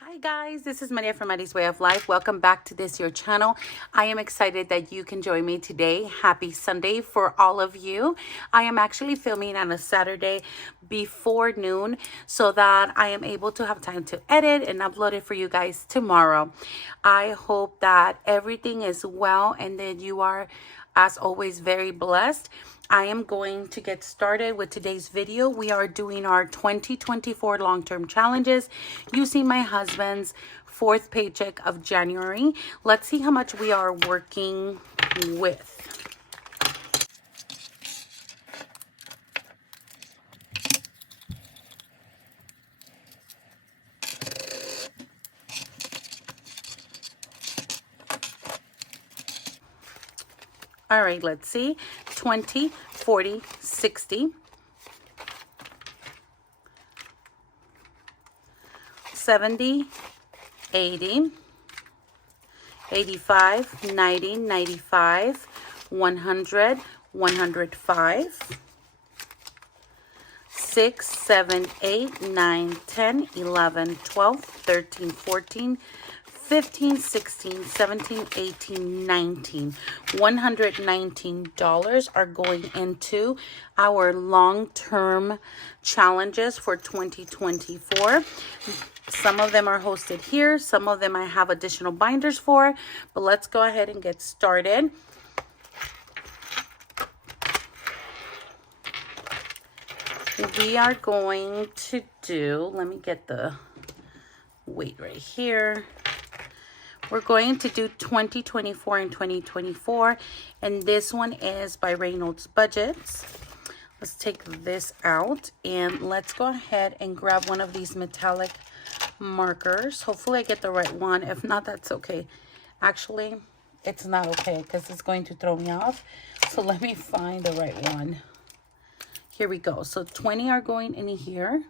Hi guys, this is Maria from Mari's Way of Life. Welcome back to your channel. I am excited that you can join me today. Happy Sunday for all of you. I am actually filming on a Saturday before noon so that I am able to have time to edit and upload it for you guys tomorrow. I hope that everything is well and that you are, as always, very blessed. I am going to get started with today's video. We are doing our 2024 long-term challenges using my husband's fourth paycheck of January. Let's see how much we are working with. All right, let's see. 20, 40, 60, 70, 80, 85, 90, 95, 100, 105, 6, 7, 8, 9, 10, 11, 12, 13, 14, 15, 16, 17, 18, 19. $119 are going into our long-term challenges for 2024. Some of them are hosted here. Some of them I have additional binders for. But let's go ahead and get started. We are going to do, let me get the weight right here. We're going to do 2024 and 2024, and this one is by Reynolds Budgets. Let's take this out, and let's go ahead and grab one of these metallic markers. Hopefully I get the right one. If not, that's okay. Actually, it's not okay because it's going to throw me off. So let me find the right one. Here we go. So 20 are going in here.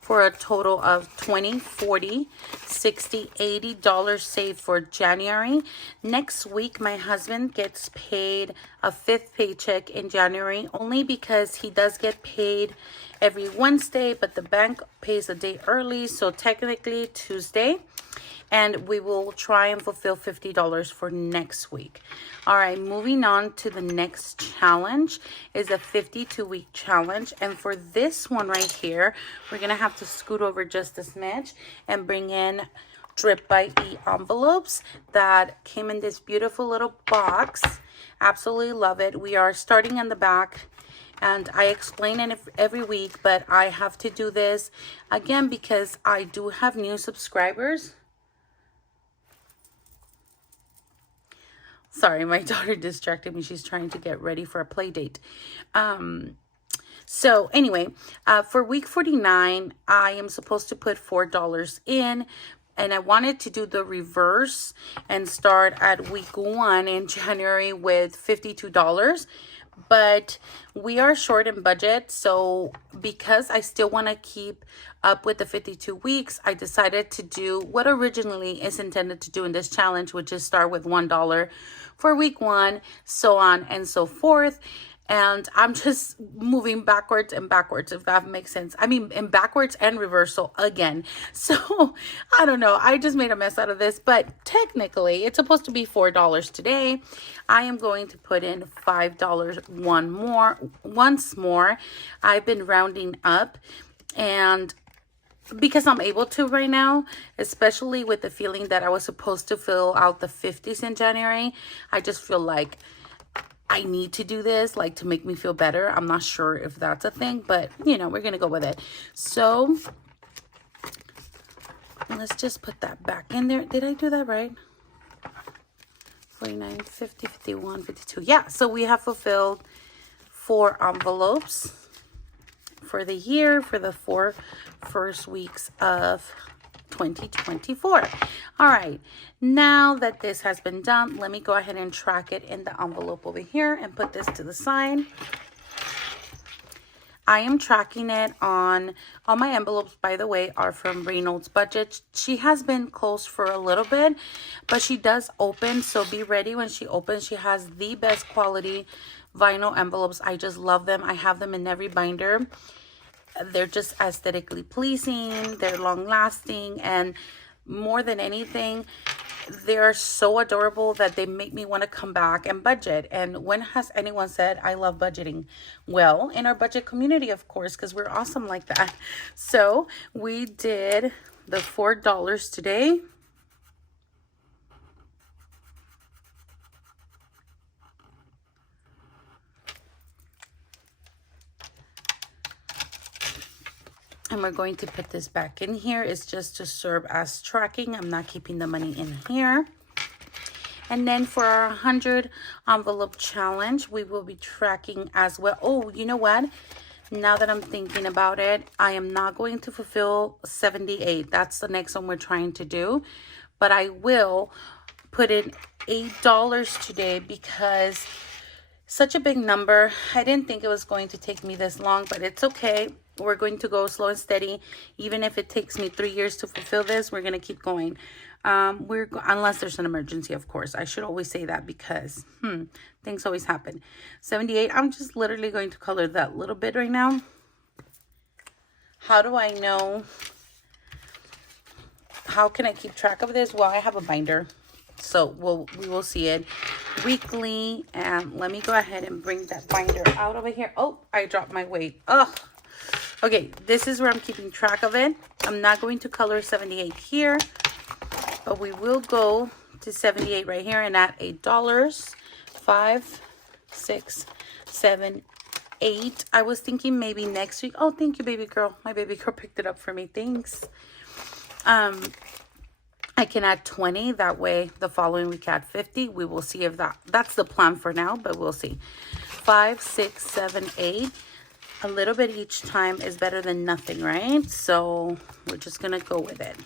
For a total of $20, $40, $60, $80 saved for January. Next week, my husband gets paid a fifth paycheck in January, only because he does get paid every Wednesday, but the bank pays a day early, so technically Tuesday. And we will try and fulfill $50 for next week. All right, moving on to the next challenge is a 52-week challenge. And for this one right here, we're going to have to scoot over just a smidge and bring in Drip by E envelopes that came in this beautiful little box. Absolutely love it. We are starting in the back. And I explain it every week, but I have to do this again because I do have new subscribers. Sorry, my daughter distracted me. She's trying to get ready for a play date. So anyway, for week 49, I am supposed to put $4 in. And I wanted to do the reverse and start at week 1 in January with $52. But we are short in budget, so because I still want to keep up with the 52 weeks, I decided to do what originally is intended to do in this challenge, which is start with $1 for week 1, so on and so forth. And I'm just moving backwards and backwards, if that makes sense. I mean, in backwards and reversal again. So, I don't know. I just made a mess out of this. But technically, it's supposed to be $4 today. I am going to put in $5 once more. I've been rounding up. And because I'm able to right now, especially with the feeling that I was supposed to fill out the 50s in January, I just feel like I need to do this, like, to make me feel better. I'm not sure if that's a thing, but, you know, we're going to go with it. So, let's just put that back in there. Did I do that right? 49, 50, 51, 52. Yeah, so we have fulfilled 4 envelopes for the year, for the 4 first weeks of 2024. All right, now that this has been done, let me go ahead and track it in the envelope over here and put this to the side. I am tracking it on all my envelopes, by the way, are from Reynolds Budget. She has been closed for a little bit, but she does open, so be ready when she opens. She has the best quality vinyl envelopes. I just love them. I have them in every binder. They're just aesthetically pleasing, they're long lasting, and more than anything, they're so adorable that they make me want to come back and budget. And when has anyone said I love budgeting? Well, in our budget community, of course, because we're awesome like that. So we did the $4 today. And we're going to put this back in here. It's just to serve as tracking. I'm not keeping the money in here. And then for our 100 envelope challenge, we will be tracking as well. Oh, you know what? Now that I'm thinking about it, I am not going to fulfill 78. That's the next one we're trying to do. But I will put in $8 today because such a big number. I didn't think it was going to take me this long, but it's okay. We're going to go slow and steady. Even if it takes me 3 years to fulfill this, we're going to keep going. Unless there's an emergency, of course. I should always say that because things always happen. 78, I'm just literally going to color that little bit right now. How do I know? How can I keep track of this? Well, I have a binder. So we will see it weekly. And let me go ahead and bring that binder out over here. Oh, I dropped my weight. Oh, okay. This is where I'm keeping track of it. I'm not going to color 78 here, but we will go to 78 right here and add $8. 5, 6, 7, 8. I was thinking maybe next week. Oh, thank you, baby girl. My baby girl picked it up for me. Thanks. I can add 20. That way the following week add 50. We will see if that's the plan for now, but we'll see. 5, 6, 7, 8. A little bit each time is better than nothing, right? So we're just going to go with it.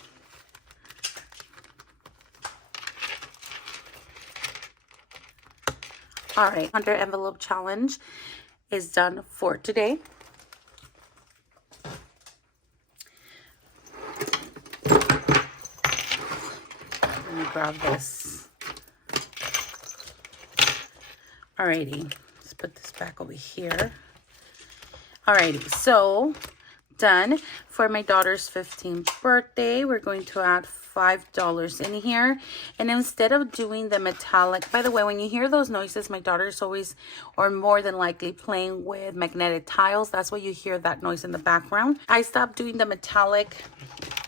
All right, 100 envelope challenge is done for today. Let me grab this. Alrighty, let's put this back over here. Alrighty, so done. For my daughter's 15th birthday, we're going to add $5 in here. And instead of doing the metallic, by the way, when you hear those noises, my daughter's always, or more than likely, playing with magnetic tiles. That's why you hear that noise in the background. I stopped doing the metallic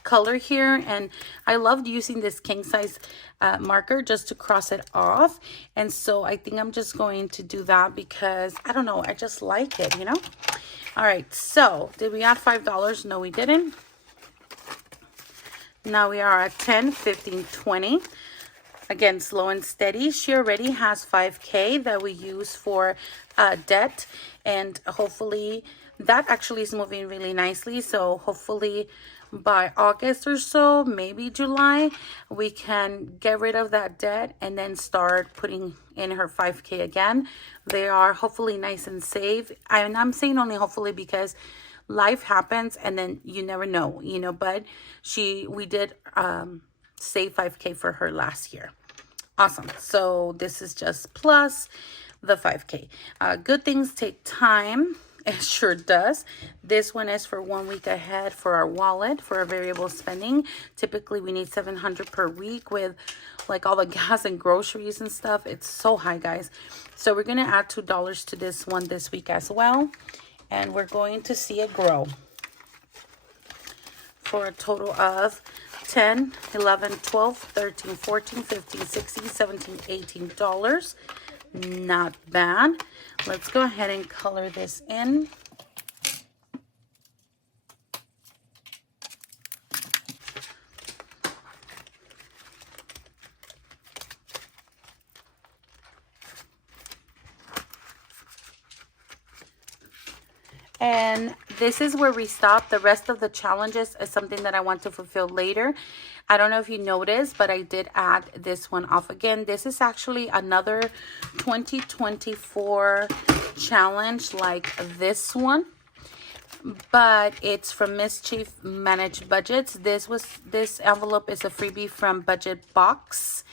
color here, and I loved using this king size marker just to cross it off. And so I think I'm just going to do that because I don't know, I just like it, you know. All right, so did we add $5? No, we didn't. Now we are at 10, 15, 20. Again, slow and steady. She already has 5K that we use for debt, and hopefully that actually is moving really nicely. So hopefully by August or so, maybe July, we can get rid of that debt and then start putting in her 5K again. They are hopefully nice and safe. And I'm saying only hopefully because life happens and then you never know, you know, but we did save 5K for her last year. Awesome. So this is just plus the 5K. Good things take time. It sure does. This one is for 1 week ahead for our wallet for our variable spending. Typically we need $700 per week with like all the gas and groceries and stuff. It's so high, guys. So we're going to add $2 to this one this week as well. And we're going to see it grow for a total of 10, 11, 12, 13, 14, 15, 16, 17, $18. Not bad. Let's go ahead and color this in. And this is where we stop. The rest of the challenges is something that I want to fulfill later. I don't know if you noticed, but I did add this one off again. This is actually another 2024 challenge like this one. but it's from Mischief Managed Budgets. This envelope is a freebie from Budget Box,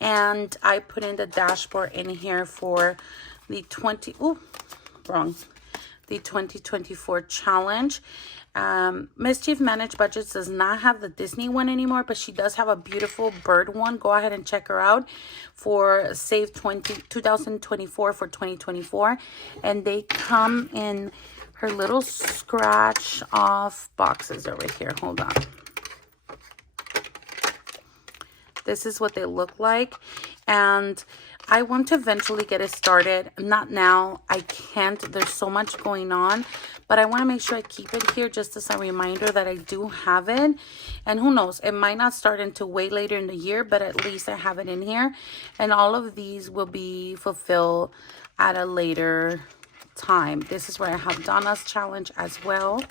and I put in the dashboard in here for the 2024 challenge. Mischief Managed Budgets does not have the Disney one anymore, but she does have a beautiful bird one. Go ahead and check her out for Save 2024 for 2024, and they come in her little scratch off boxes over here. Hold on. This is what they look like, and I want to eventually get it started. Not now, I can't, there's so much going on, but I want to make sure I keep it here just as a reminder that I do have it. And who knows, it might not start until way later in the year, but at least I have it in here, and all of these will be fulfilled at a later time. This is where I have Donna's challenge as well.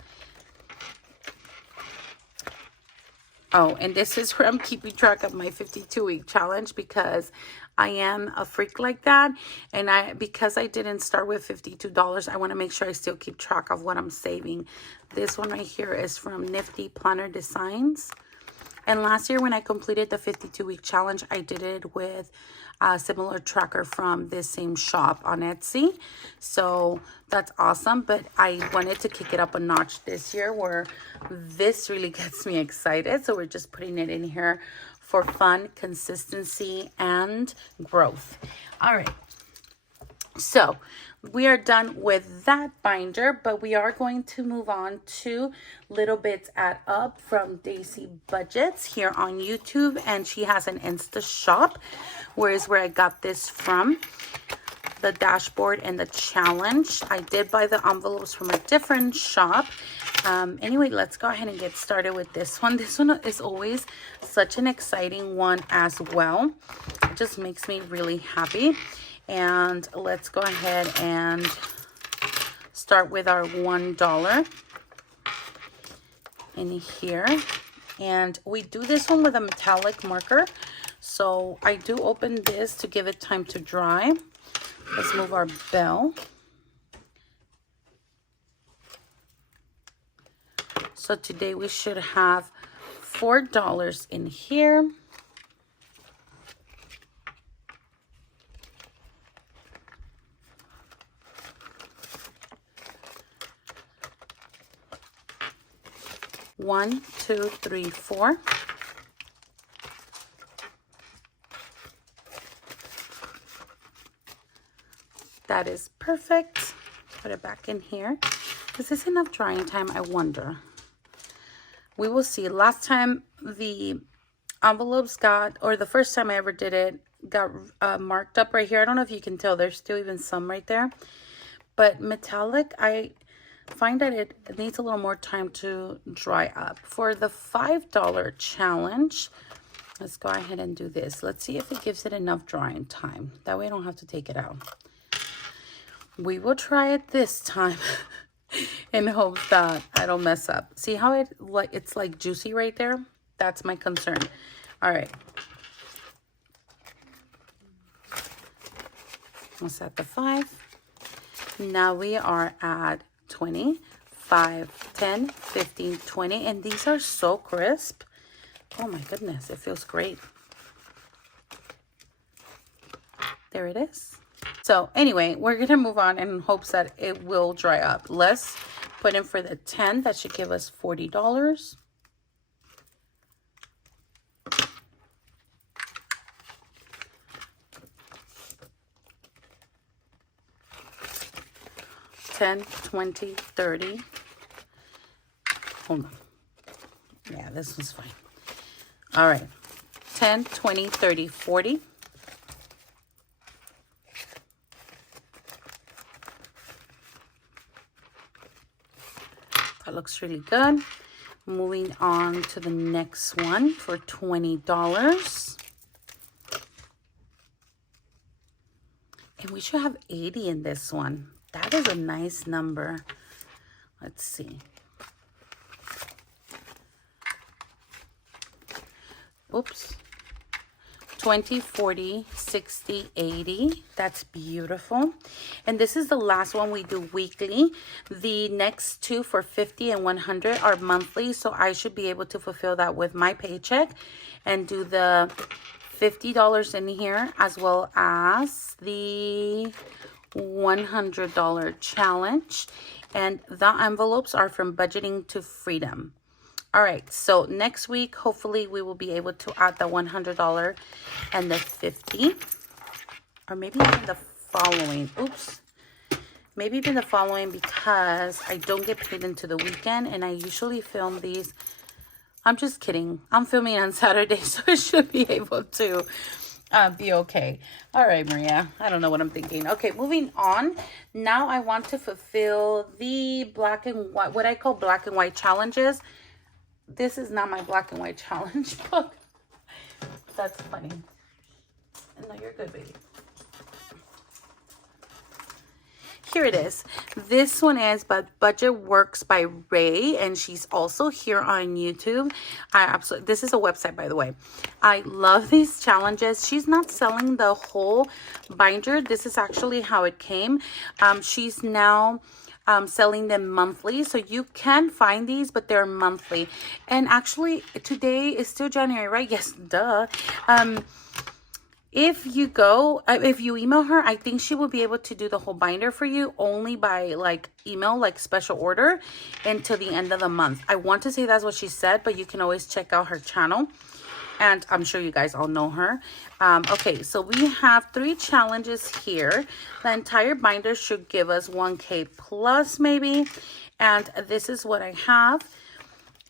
Oh, and this is where I'm keeping track of my 52-week challenge, because I am a freak like that. And because I didn't start with $52, I want to make sure I still keep track of what I'm saving. This one right here is from Nifty Planner Designs. And last year when I completed the 52-week challenge, I did it with a similar tracker from this same shop on Etsy. So that's awesome. But I wanted to kick it up a notch this year, where this really gets me excited. So we're just putting it in here for fun, consistency, and growth. All right. So we are done with that binder, but we are going to move on to Little Bits Add Up from Daisy Budgets here on YouTube, and she has an Insta shop, where I got this from. The dashboard and the challenge. I did buy the envelopes from a different shop. Anyway, let's go ahead and get started with this one. This one is always such an exciting one as well. It just makes me really happy. And let's go ahead and start with our $1 in here. And we do this one with a metallic marker. So I do open this to give it time to dry. Let's move our bell. So today we should have $4 in here. One, two, three, four. That is perfect. Put it back in here. Is this enough drying time? I wonder. We will see. Last time the envelopes got, or the first time I ever did it, got marked up right here. I don't know if you can tell. There's still even some right there. But metallic, I find that it needs a little more time to dry up. For the $5 challenge, let's go ahead and do this. Let's see if it gives it enough drying time. That way I don't have to take it out. We will try it this time in hopes that I don't mess up. See how it's like juicy right there? That's my concern. All right. Let's at the 5. Now we are at 20, 5, 10, 15, 20. And these are so crisp. Oh my goodness, it feels great. There it is. So anyway, we're going to move on in hopes that it will dry up. Let's put in for the 10. That should give us $40. $10, $20, $30. Hold on. Yeah, this was fine. All right. $10, $20, $30, $40. That looks really good. Moving on to the next one for $20. And we should have 80 in this one. That is a nice number. Let's see. Oops. 20, 40, 60, 80. That's beautiful. And this is the last one we do weekly. The next two for 50 and 100 are monthly. So I should be able to fulfill that with my paycheck and do the $50 in here as well as the $100 challenge. And the envelopes are from Budgeting to Freedom. All right, so next week, hopefully we will be able to add the $100 and the 50, or maybe even the following. Oops. Maybe even the following, because I don't get paid into the weekend and I usually film these. I'm just kidding. I'm filming on Saturday, so it should be able to be okay. All right, Maria. I don't know what I'm thinking. Okay, moving on. Now I want to fulfill the black and white, what I call black and white challenges. This is not my black and white challenge book. That's funny. No, you're good, baby. Here it is. This one is but Budget Works by Ray, and she's also here on YouTube. This is a website, by the way. I love these challenges. She's not selling the whole binder. This is actually how it came. She's now selling them monthly, so you can find these, but they're monthly. And actually today is still January, right? Yes, duh. If you email her, I think she will be able to do the whole binder for you only by like email, like special order, until the end of the month. I want to say that's what she said, but you can always check out her channel. And I'm sure you guys all know her. Okay, so we have 3 challenges here. The entire binder should give us 1K plus maybe. And this is what I have.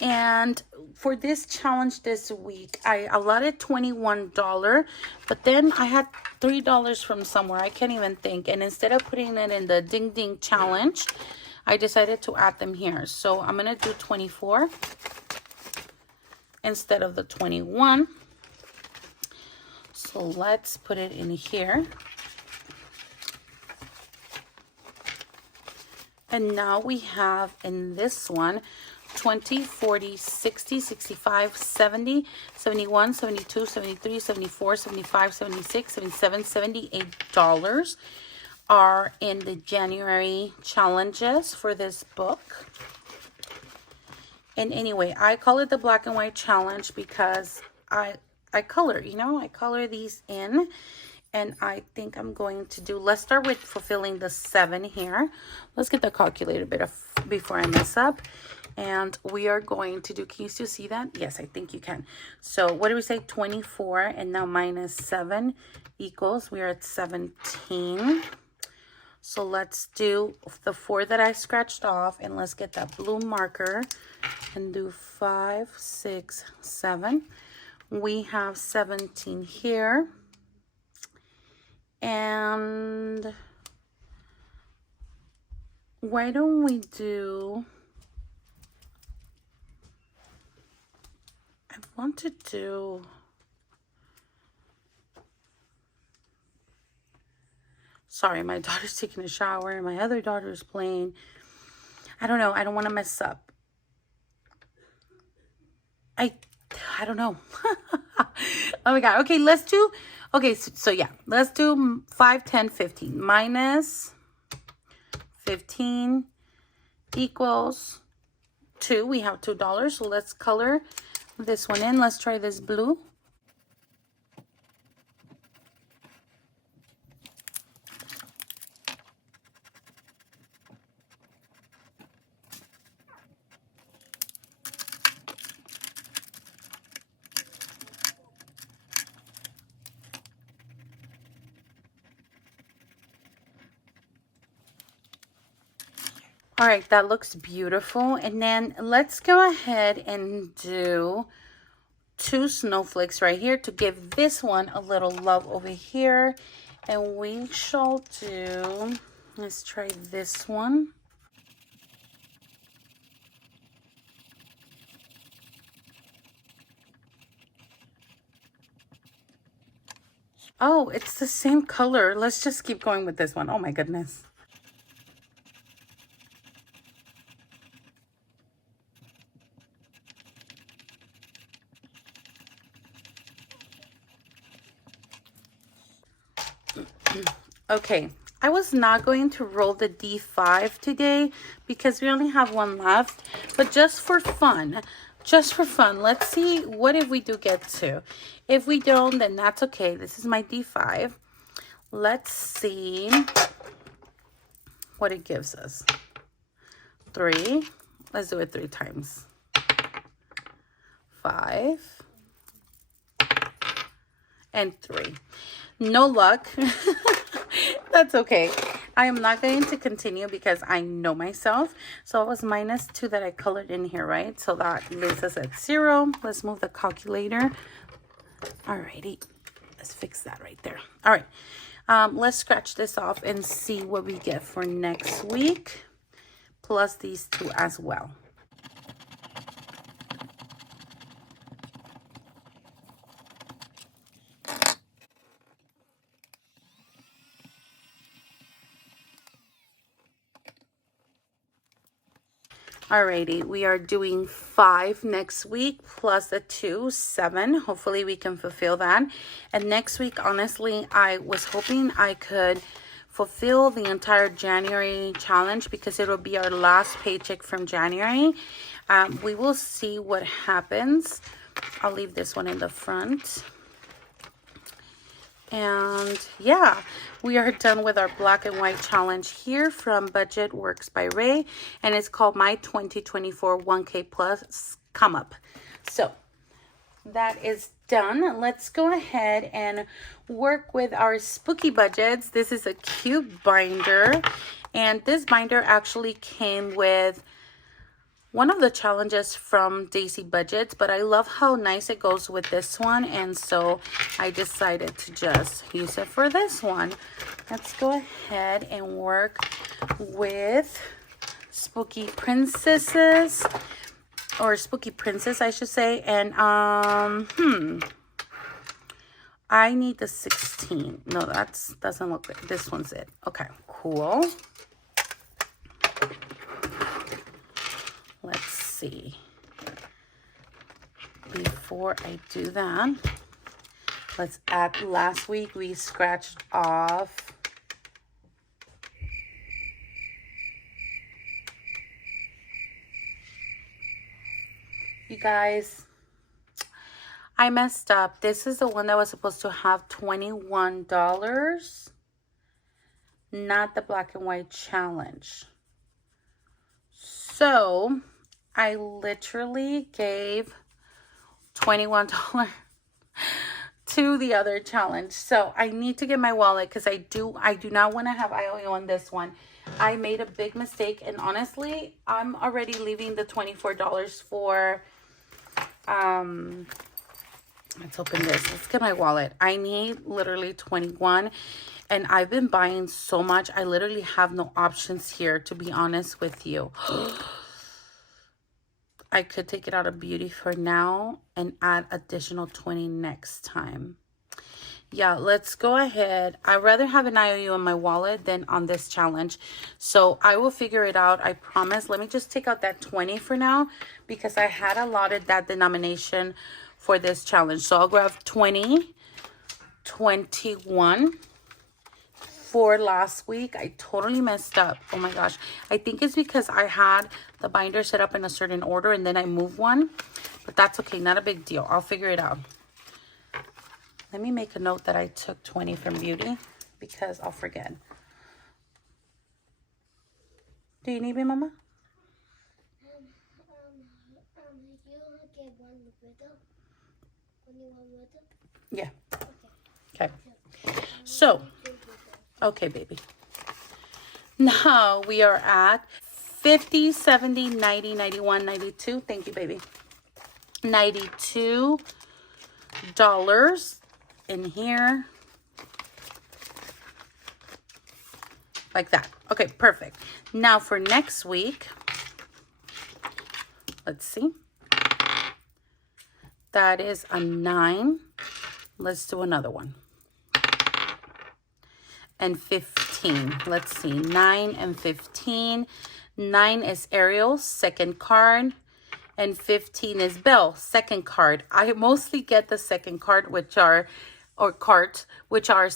And for this challenge this week, I allotted $21. But then I had $3 from somewhere. I can't even think. And instead of putting it in the Ding Ding challenge, I decided to add them here. So I'm going to do 24. Instead of the 21. So let's put it in here. And now we have in this one 20, 40, 60, 65, 70, 71, 72, 73, 74, 75, 76, 77, $78 are in the January challenges for this book. And anyway, I call it the black and white challenge because I color, I color these in. And I think I'm going to do, let's start with fulfilling the 7 here. Let's get the calculator before I mess up. And we are going to do, can you still see that? Yes, I think you can. So what do we say? 24 and now minus 7 equals, we are at 17. So let's do the 4 that I scratched off, and let's get that blue marker and do 5, 6, 7. We have 17 here. And why don't we do, I want to do, sorry, my daughter's taking a shower and my other daughter is playing. I don't know. I don't want to mess up. I don't know. Oh my God. Okay, let's do, okay, so yeah, let's do 5, 10, 15. Minus 15 equals 2. We have $2. So let's color this one in. Let's try this blue. All right, that looks beautiful. And then let's go ahead and do 2 snowflakes right here to give this one a little love over here. And we shall do, let's try this one. Oh, it's the same color. Let's just keep going with this one. Oh my goodness. Okay, I was not going to roll the D5 today because we only have one left, but just for fun, let's see what if we do get two. If we don't, then that's okay. This is my D5. Let's see what it gives us. 3. Let's do it 3 times. 5 and 3. No luck. That's okay. I am not going to continue because I know myself. So it was -2 that I colored in here, right? So that leaves us at 0. Let's move the calculator. Alrighty. Let's fix that right there. All right. Let's scratch this off and see what we get for next week. Plus these 2 as well. Alrighty, we are doing 5 next week plus the 2, 7. Hopefully we can fulfill that. And next week, honestly, I was hoping I could fulfill the entire January challenge because it'll be our last paycheck from January. We will see what happens. I'll leave this one in the front. And yeah, we are done with our black and white challenge here from Budget Works by Ray. And it's called My 2024 1K Plus Come Up. So that is done. Let's go ahead and work with our spooky budgets. This is a cute binder. And this binder actually came with one of the challenges from Daisy Budgets, but I love how nice it goes with this one, and so I decided to just use it for this one. Let's go ahead and work with Spooky Princesses, or Spooky Princess, I should say, and I need the 16. No, that's doesn't look good. This one's it. Okay, cool. Let's see. Before I do that, let's add, last week we scratched off you guys, I messed up. This is the one that was supposed to have $21, not the black and white challenge. So I literally gave $21 to the other challenge. So I need to get my wallet because I do not want to have IOU on this one. I made a big mistake, and honestly, I'm already leaving the $24 for let's open this. Let's get my wallet. I need literally 21, and I've been buying so much. I literally have no options here, to be honest with you. I could take it out of beauty for now and add additional 20 next time. Yeah, let's go ahead. I'd rather have an IOU in my wallet than on this challenge. So I will figure it out, I promise. Let me just take out that 20 for now because I had allotted that denomination for this challenge. So I'll grab 20, 21. For last week, I totally messed up. Oh my gosh. I think it's because I had the binder set up in a certain order and then I moved one. But that's okay. Not a big deal. I'll figure it out. Let me make a note that I took 20 from beauty because I'll forget. Do you need me, Mama? Yeah. Okay. So, okay, baby. Now we are at 50, 70, 90, 91, 92. Thank you, baby. $92 in here. Like that. Okay, perfect. Now for next week, let's see. That is a 9. Let's do another one. And 15. Let's see. 9 and 15. 9 is Ariel, second card. And 15 is Belle, second card. I mostly get the second card, which are or cart, which are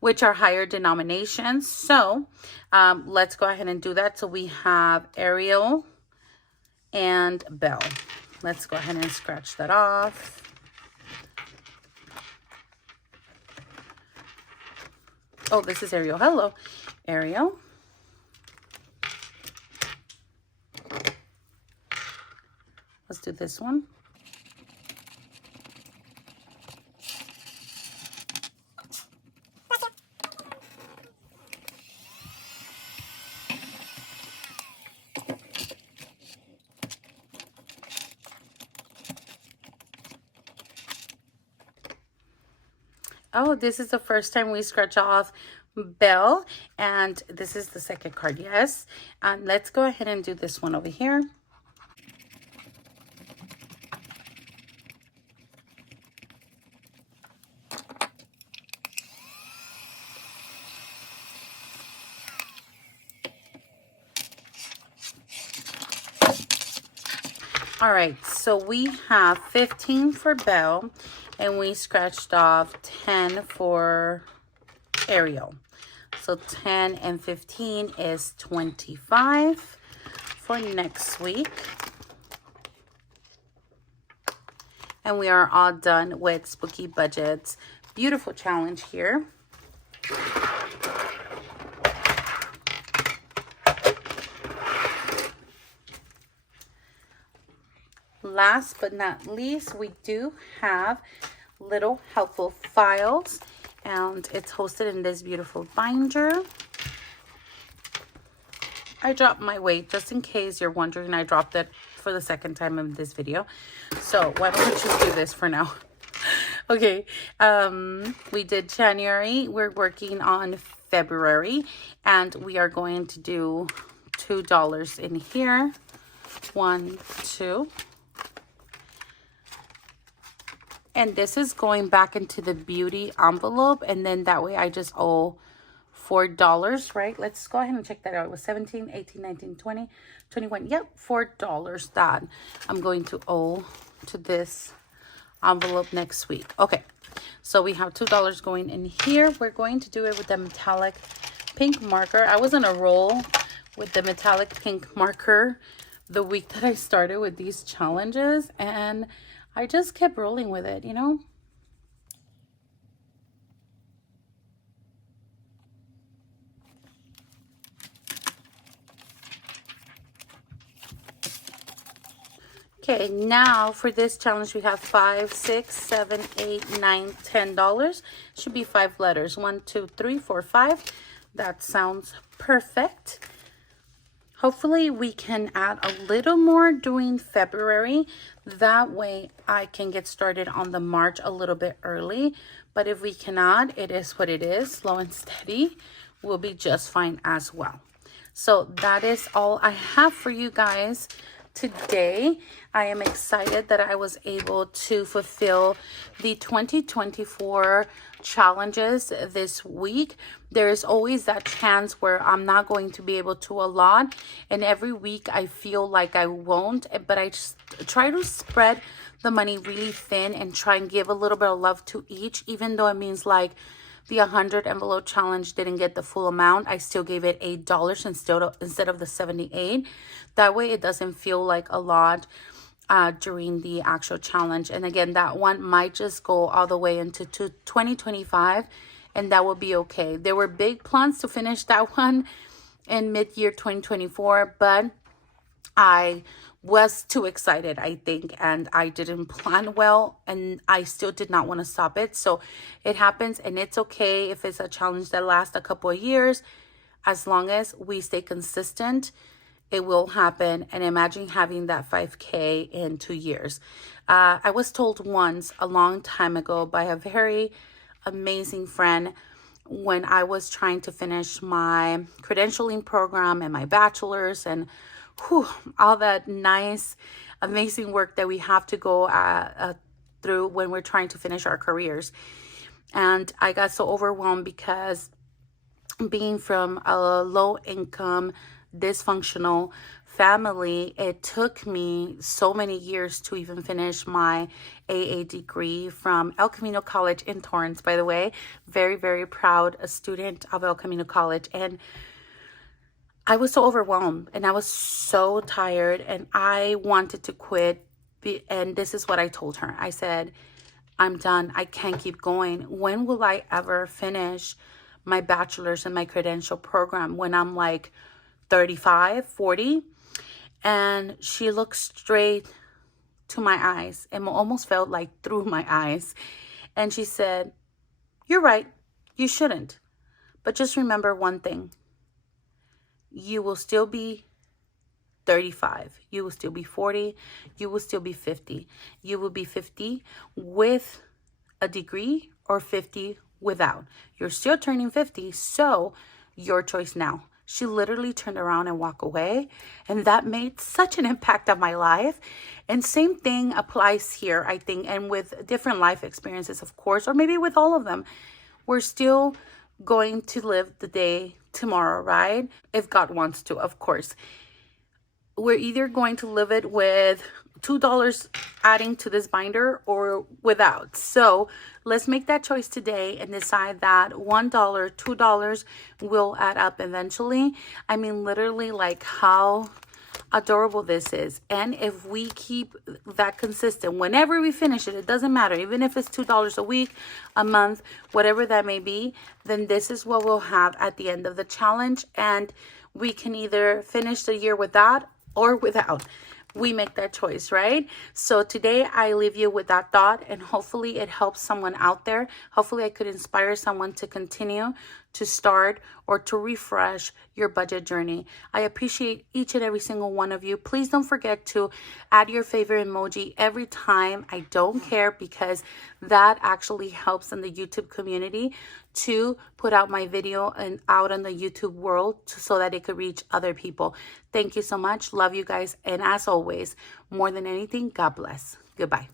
which are higher denominations. So let's go ahead and do that. So we have Ariel and Belle. Let's go ahead and scratch that off. Oh, this is Ariel. Hello, Ariel. Let's do this one. Oh, this is the first time we scratch off Belle, and this is the second card, yes. And let's go ahead and do this one over here. All right, so we have 15 for Belle, and we scratched off 10 for Ariel. So 10 and 15 is 25 for next week. And we are all done with Spooky Budget's beautiful challenge here. Last but not least, we do have little helpful files, and it's hosted in this beautiful binder. I dropped my weight, just in case you're wondering. I dropped it for the second time in this video, so why don't we just do this for now? Okay, we did January, we're working on February, and we are going to do $2 in here. 1, 2. And this is going back into the beauty envelope, and then that way I just owe $4, right? Let's go ahead and check that out. It was 17, 18, 19, 20, 21. Yep, $4 that I'm going to owe to this envelope next week. Okay, so we have $2 going in here. We're going to do it with the metallic pink marker. I was on a roll with the metallic pink marker the week that I started with these challenges, and I just kept rolling with it, you know? Okay, now for this challenge, we have 5, 6, 7, 8, 9, $10. Should be 5 letters. 1, 2, 3, 4, 5. That sounds perfect. Hopefully we can add a little more during February. That way I can get started on the March a little bit early. But if we cannot, it is what it is. Slow and steady will be just fine as well. So that is all I have for you guys today. I am excited that I was able to fulfill the 2024 challenges this week. There is always that chance where I'm not going to be able to allot, and every week I feel like I won't, but I just try to spread the money really thin and try and give a little bit of love to each, even though it means like the 100 envelope challenge didn't get the full amount. I still gave it $8 instead of the 78. That way it doesn't feel like a lot during the actual challenge. And again, that one might just go all the way into 2025, and that will be okay. There were big plans to finish that one in mid-year 2024, but I was too excited, I think, and I didn't plan well, and I still did not want to stop it. So it happens, and it's okay if it's a challenge that lasts a couple of years. As long as we stay consistent, it will happen. And imagine having that 5K in 2 years. I was told once a long time ago by a very amazing friend, when I was trying to finish my credentialing program and my bachelor's and all that nice, amazing work that we have to go through when we're trying to finish our careers. And I got so overwhelmed because being from a low income dysfunctional family, it took me so many years to even finish my AA degree from El Camino College in Torrance, by the way. Very, very proud a student of El Camino College. And I was so overwhelmed and I was so tired and I wanted to quit. And this is what I told her. I said, I'm done. I can't keep going. When will I ever finish my bachelor's and my credential program? When I'm like 35, 40? And she looked straight to my eyes and almost felt like through my eyes. And she said, you're right. You shouldn't. But just remember one thing. You will still be 35. You will still be 40. You will still be 50. You will be 50 with a degree or 50 without. You're still turning 50, so your choice now. She literally turned around and walked away, and that made such an impact on my life. And same thing applies here, I think, and with different life experiences, of course, or maybe with all of them. We're still going to live the day tomorrow, right? If God wants to, of course. We're either going to live it with $2 adding to this binder or without. So let's make that choice today and decide that $1, $2 will add up eventually. I mean, literally, like how adorable this is. And if we keep that consistent, whenever we finish it, it doesn't matter, even if it's $2 a week, a month, whatever that may be, then this is what we'll have at the end of the challenge. And we can either finish the year with that or without. We make that choice, right? So today I leave you with that thought, and hopefully it helps someone out there. Hopefully I could inspire someone to continue to start or to refresh your budget journey. I appreciate each and every single one of you. Please don't forget to add your favorite emoji every time. I don't care, because that actually helps in the YouTube community to put out my video and out in the YouTube world so that it could reach other people. Thank you so much. Love you guys. And as always, more than anything, God bless. Goodbye.